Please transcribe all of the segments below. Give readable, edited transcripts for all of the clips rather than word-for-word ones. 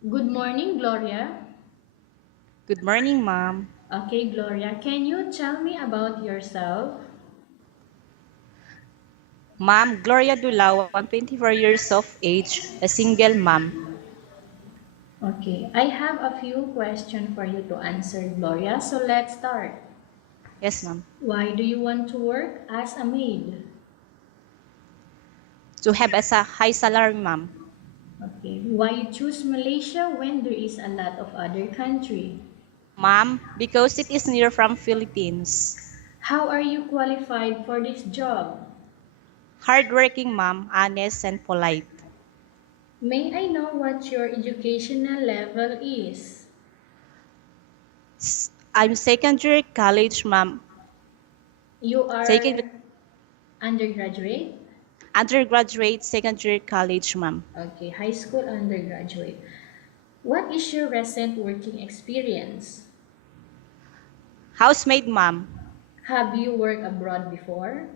Good morning, Gloria. Good morning, ma'am. Okay, Gloria, can you tell me about yourself? Ma'am Gloria Dulawan, 24 years of age, a single mom. Okay, I have a few questions for you to answer, Gloria, so let's start. Yes, ma'am. Why do you want to work as a maid? To have as a high salary, ma'am. Okay, why you choose Malaysia when there is a lot of other country? Ma'am, because it is near from Philippines. How are you qualified for this job? Hardworking, ma'am, honest and polite. May I know what your educational level is? I'm secondary college, ma'am. You Second are undergraduate? undergraduate secondary college, ma'am. Okay, high school undergraduate. What is your recent working experience? Housemaid, ma'am. Have you worked abroad before?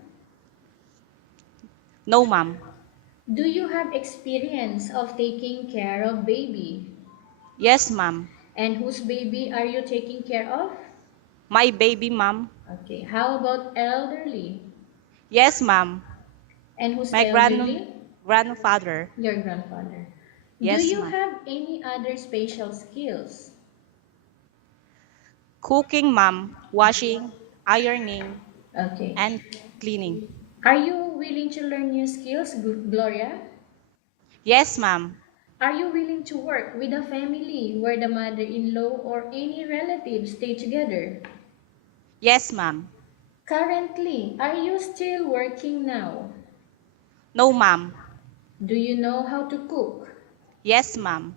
No, ma'am. Do you have experience of taking care of baby? Yes, ma'am. And whose baby are you taking care of? My baby, ma'am. Okay, how about elderly? Yes, ma'am. And who's My elderly? grandfather. Your grandfather. Do Yes, you ma'am. have any other special skills? Cooking, ma'am. Washing, ironing, Okay. and cleaning. Are you willing to learn new skills, Gloria? Yes, ma'am. Are you willing to work with a family where the mother-in-law or any relatives stay together? Yes, ma'am. Currently, are you still working now? No, ma'am. Do you know how to cook? Yes, ma'am.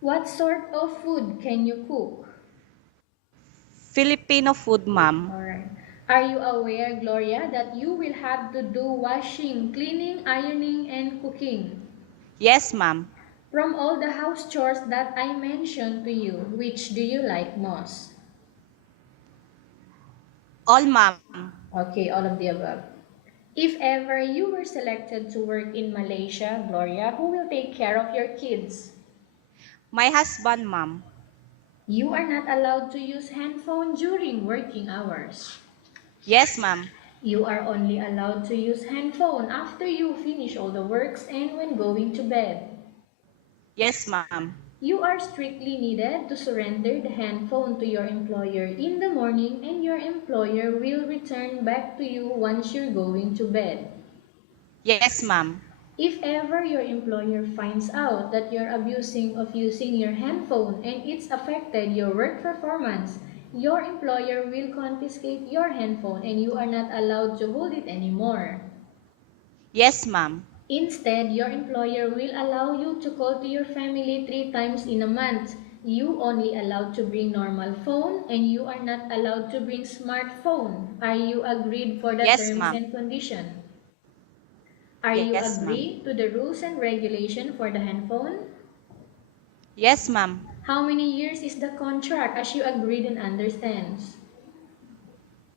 What sort of food can you cook? Filipino food, ma'am. Alright. Are you aware, Gloria, that you will have to do washing, cleaning, ironing, and cooking? Yes, ma'am. From all the house chores that I mentioned to you, which do you like most? All, ma'am. Okay, all of the above. If ever you were selected to work in Malaysia, Gloria, who will take care of your kids? My husband, ma'am. You are not allowed to use handphone during working hours. Yes, ma'am. You are only allowed to use handphone after you finish all the works and when going to bed. Yes, ma'am. You are strictly needed to surrender the handphone to your employer in the morning and your employer will return back to you once you're going to bed. Yes, ma'am. If ever your employer finds out that you're abusing of using your handphone and it's affected your work performance, your employer will confiscate your handphone and you are not allowed to hold it anymore. Yes, ma'am. Instead, your employer will allow you to call to your family 3 times in a month. You only allowed to bring normal phone and you are not allowed to bring smartphone. Are you agreed for the Yes, terms ma'am. and condition? Are you Yes, ma'am. agree to the rules and regulation for the handphone? Yes, ma'am. How many years is the contract as you agreed and understands?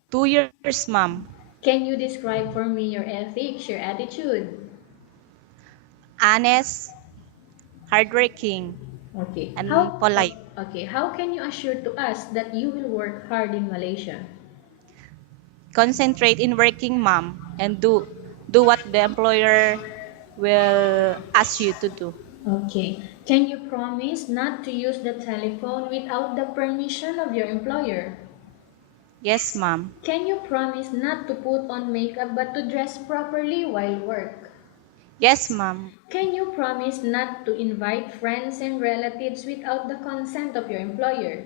2 years, ma'am. Can you describe for me your ethics, your attitude? Honest, hardworking, Okay. and polite. How can you assure to us that you will work hard in Malaysia? Concentrate in working, ma'am, and do what the employer will ask you to do. Okay. Can you promise not to use the telephone without the permission of your employer? Yes, ma'am. Can you promise not to put on makeup but to dress properly while work? Yes, ma'am. Can you promise not to invite friends and relatives without the consent of your employer?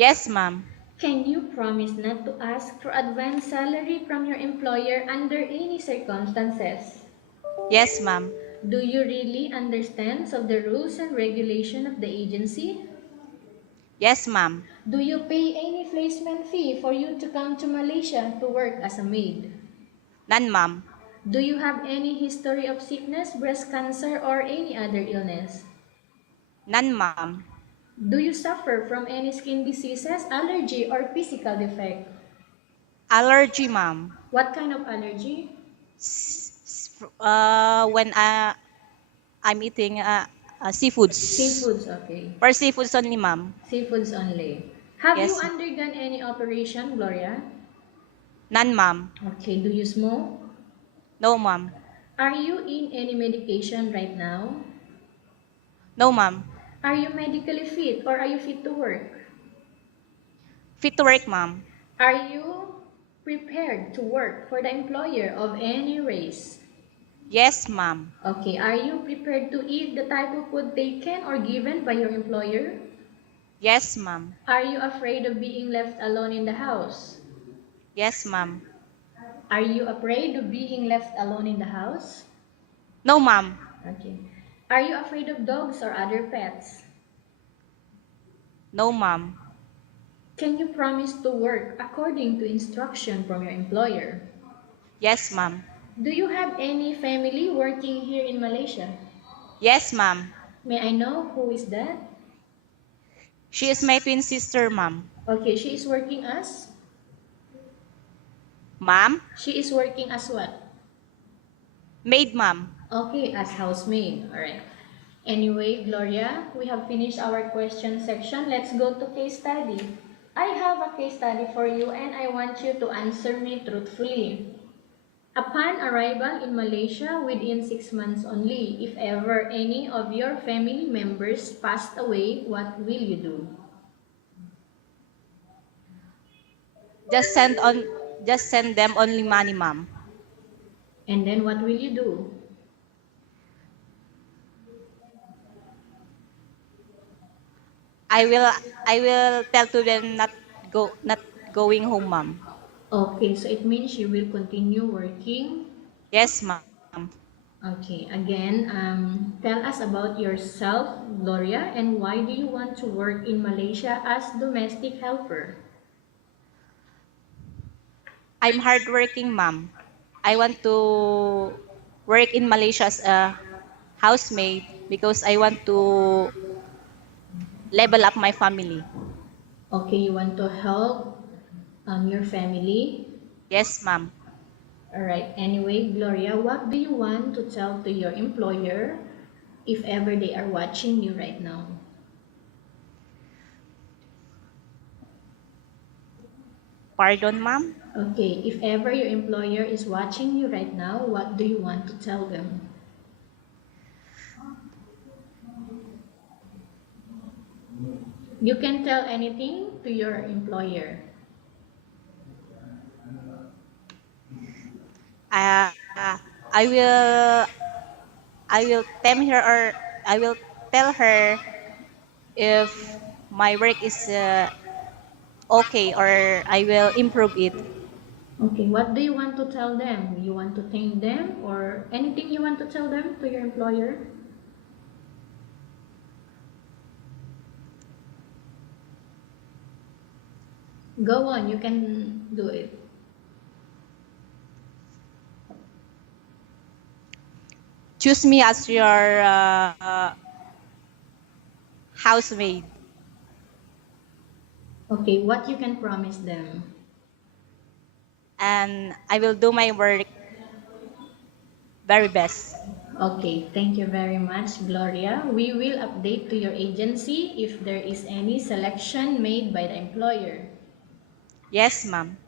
Yes, ma'am. Can you promise not to ask for advance salary from your employer under any circumstances? Yes, ma'am. Do you really understand of the rules and regulation of the agency? Yes, ma'am. Do you pay any placement fee for you to come to Malaysia to work as a maid? None, ma'am. Do you have any history of sickness, breast cancer, or any other illness? None, ma'am. Do you suffer from any skin diseases, allergy, or physical defect? Allergy, ma'am. What kind of allergy? When I'm eating seafoods. Seafoods, okay. For seafoods only, ma'am. Seafoods only. Have you Yes. undergone any operation, Gloria? None, ma'am. Okay, do you smoke? No, ma'am. Are you in any medication right now? No, ma'am. Are you medically fit or are you fit to work? Fit to work, ma'am. Are you prepared to work for the employer of any race? Yes, ma'am. Okay, are you prepared to eat the type of food taken or given by your employer? Yes, ma'am. Are you afraid of being left alone in the house? Yes, ma'am. Are you afraid of being left alone in the house? No, ma'am. Okay. Are you afraid of dogs or other pets? No, ma'am. Can you promise to work according to instruction from your employer? Yes, ma'am. Do you have any family working here in Malaysia? Yes, ma'am. May I know who is that? She is my twin sister, ma'am. Okay, she is working as? Ma'am? She is working as what? Maid, ma'am. Okay, as housemaid. Alright. Anyway, Gloria, we have finished our question section. Let's go to case study. I have a case study for you and I want you to answer me truthfully. Upon arrival in Malaysia within 6 months only, if ever any of your family members passed away, what will you do? Just send on just send them only money, ma'am. And then what will you do? I will I will tell to them not going home, ma'am. Okay, so it means you will continue working. Yes, ma'am. Okay, again, tell us about yourself, Gloria, and why do you want to work in Malaysia as domestic helper? I'm hardworking, ma'am. I want to work in Malaysia as a housemaid because I want to level up my family. Okay, you want to help your family. Yes, ma'am. All right. Anyway, Gloria, what do you want to tell to your employer if ever they are watching you right now? Pardon, ma'am. Okay, if ever your employer is watching you right now, what do you want to tell them? You can tell anything to your employer. Uh, I will I will tell her or I will tell her if my work is okay or I will improve it. Okay, what do you want to tell them? You want to thank them or anything you want to tell them to your employer? Go on, you can do it. Choose me as your housemaid, Okay, what you can promise them? and I will do my work very best. Okay, thank you very much, Gloria. We will update to your agency if there is any selection made by the employer. Yes, ma'am.